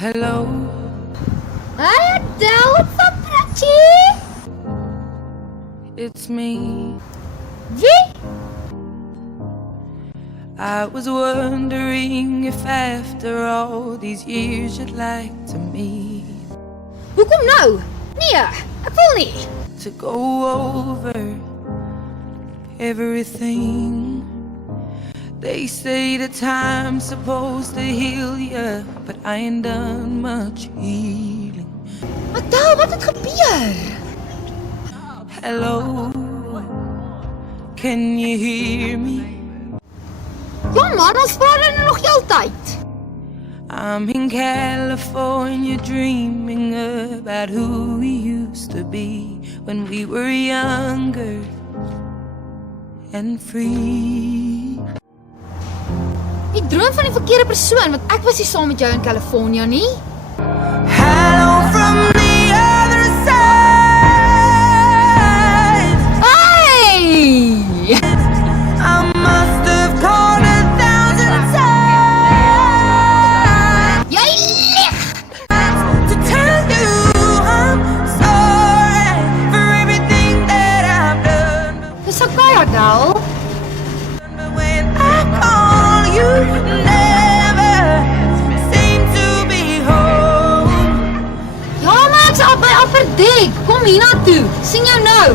Hello. Hi, Adele. What's up, Prachi? It's me. Wie? I was wondering if after all these years you'd like to meet. Hoekom nou? Nee, ek wil nie. To go over everything. They say the time's supposed to heal ya, but I ain't done much healing. Adele, wat het gebeur? Hello, can you hear me? Ja man, ons vaar nog heeltyd. I'm in California dreaming about who we used to be when we were younger and free. Ek droom van die verkeerde persoon, want ek was nie saam met jou in California nie. Hello from the other side. Hey! I must have called 1,000 times Jy lieg! to tell you I'm sorry for everything that I've done. Dis okay, Adele. But when I call you, never seem to be home. Ja, maar ek sal by amper dik. Kom hiernatoe. Sien jou nou.